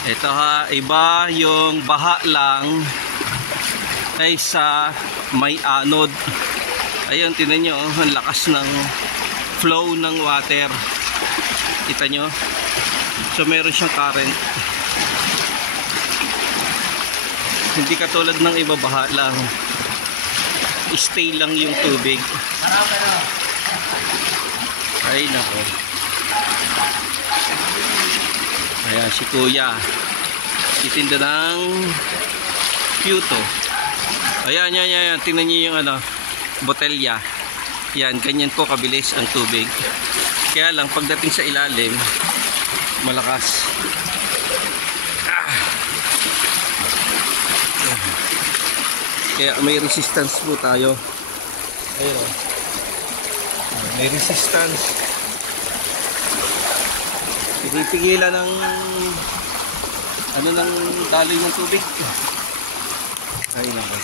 Ito ha, iba yung baha lang kaysa may anod. Ayun, tingnan nyo, ang lakas ng flow ng water. Kita nyo? So meron siyang current. Hindi katulad ng iba, baha lang. Stay lang yung tubig. Ay nako. Ayan si kuya, itinda ng Puto. Ayan, yan. Tingnan niyo yung ano, botelya. Yan, ganyan po kabilis ang tubig. Kaya lang pagdating sa ilalim, malakas. Kaya may resistance po tayo. Ayun. May resistance. Pinipigilan ng ano ng daloy ng tubig. Ayun ako.